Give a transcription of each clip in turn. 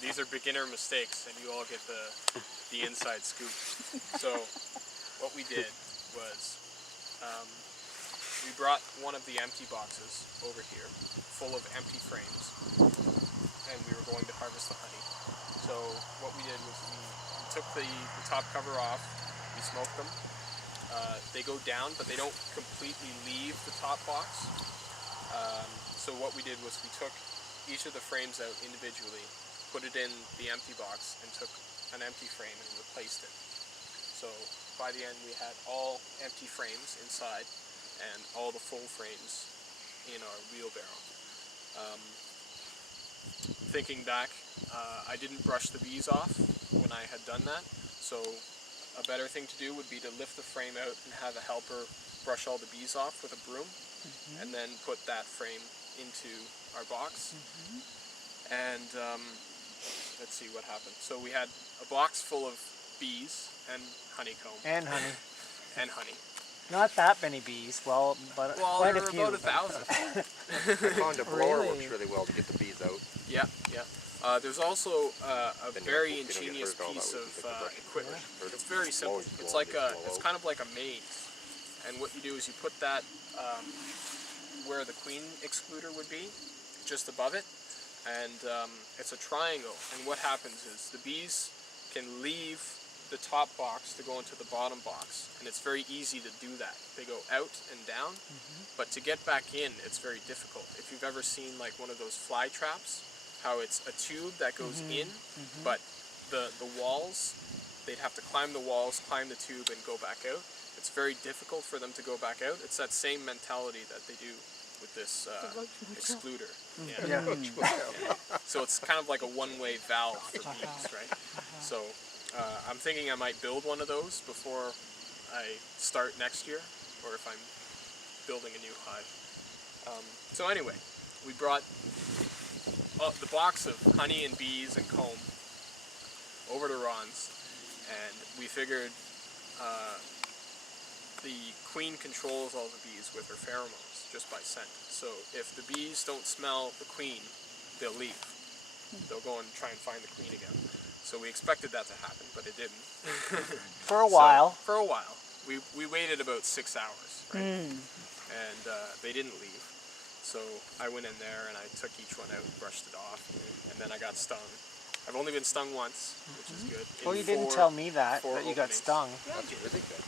these are beginner mistakes, and you all get the inside scoop. So what we did was we brought one of the empty boxes over here, full of empty frames, and we were going to harvest the honey. So what we did was we took the top cover off, we smoked them. They go down, but they don't completely leave the top box. So what we did was we took each of the frames out individually, put it in the empty box, and took an empty frame and replaced it. So by the end we had all empty frames inside and all the full frames in our wheelbarrow. Thinking back, I didn't brush the bees off when I had done that, so a better thing to do would be to lift the frame out and have a helper brush all the bees off with a broom, and then put that frame into our box. And let's see what happened. So we had a box full of bees and honeycomb. And honey. And honey. Not that many bees, well, but quite a few. About 1,000. I found a blower works really well to get the bees out. Yeah, yeah. There's also a very ingenious piece of equipment. It's very simple. It's like it's kind of like a maze. And what you do is you put that where the queen excluder would be, just above it, and it's a triangle. And what happens is the bees can leave the top box to go into the bottom box, and it's very easy to do that. They go out and down, but to get back in, it's very difficult. If you've ever seen like one of those fly traps, how it's a tube that goes in, but the walls, they'd have to climb the walls, climb the tube, and go back out. It's very difficult for them to go back out. It's that same mentality that they do with this excluder. Yeah. So it's kind of like a one-way valve for bees, right? So I'm thinking I might build one of those before I start next year, or if I'm building a new hive. So anyway, we brought the box of honey and bees and comb over to Ron's, and we figured the queen controls all the bees with her pheromones just by scent. So if the bees don't smell the queen, they'll leave. They'll go and try and find the queen again. So we expected that to happen, but it didn't. For a while. For a while. We waited about 6 hours, right? And they didn't leave. So I went in there and I took each one out and brushed it off, and then I got stung. I've only been stung once, which is good. Well, you didn't tell me that you got stung. That's really good.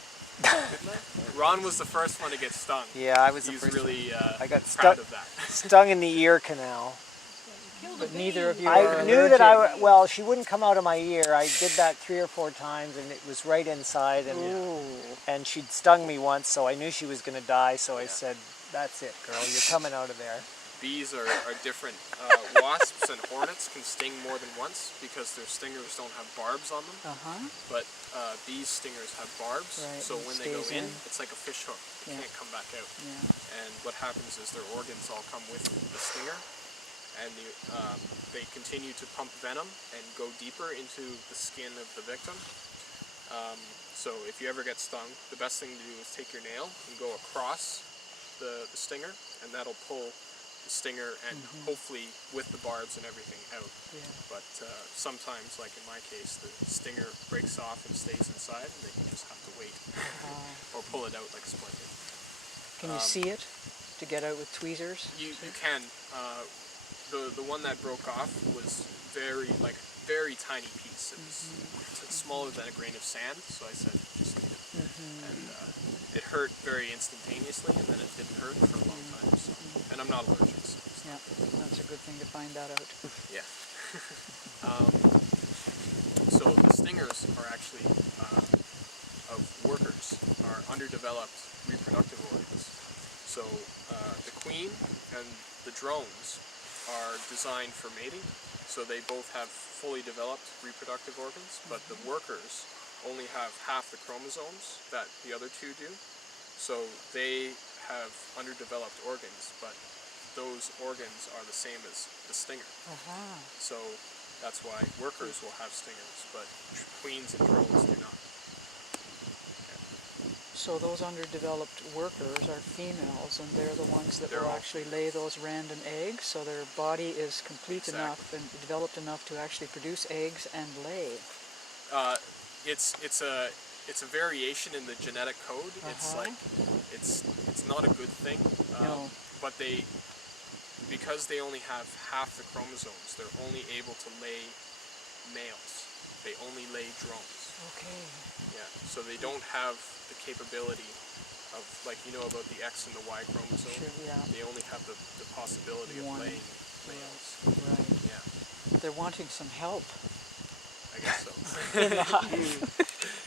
Ron was the first one to get stung. Yeah, I was the He's first really I got proud of that. stung in the ear canal. But neither of you I knew that well, she wouldn't come out of my ear. I did that 3 or 4 times, and it was right inside, and she'd stung me once, so I knew she was going to die, so I said, that's it, girl, you're coming out of there. Bees are different. Wasps and hornets can sting more than once because their stingers don't have barbs on them. But bees' stingers have barbs, so when they go in, it's like a fish hook. They can't come back out. And what happens is their organs all come with the stinger, and they continue to pump venom and go deeper into the skin of the victim. So if you ever get stung, the best thing to do is take your nail and go across the stinger, and that'll pull the stinger and hopefully with the barbs and everything out. But sometimes, like in my case, the stinger breaks off and stays inside, and then you just have to wait or pull it out like a splinter. Can you see it to get out with tweezers? You can. The one that broke off was very tiny piece. It was smaller than a grain of sand, so I said just eat it. And it hurt very instantaneously, and then it didn't hurt for a long time. So. And I'm not allergic. So Yeah, that's a good thing to find that out. Yeah. So the stingers are actually of workers are underdeveloped reproductive organs. So the queen and the drones are designed for mating, so they both have fully developed reproductive organs, but the workers only have half the chromosomes that the other two do, so they have underdeveloped organs, but those organs are the same as the stinger. So that's why workers will have stingers, but queens and drones do not. Yeah. So those underdeveloped workers are females, and they're the ones that They're will all actually lay those random eggs, so their body is complete Exactly. enough and developed enough to actually produce eggs and lay. It's a variation in the genetic code. It's Uh-huh. like it's not a good thing. No. But because they only have half the chromosomes, they're only able to lay males. They only lay drones. Okay. Yeah. So they don't have the capability of, like, you know about the X and the Y chromosome. Sure, yeah. They only have the possibility of One. laying males. Right. Yeah. They're wanting some help I guess so. in the hive.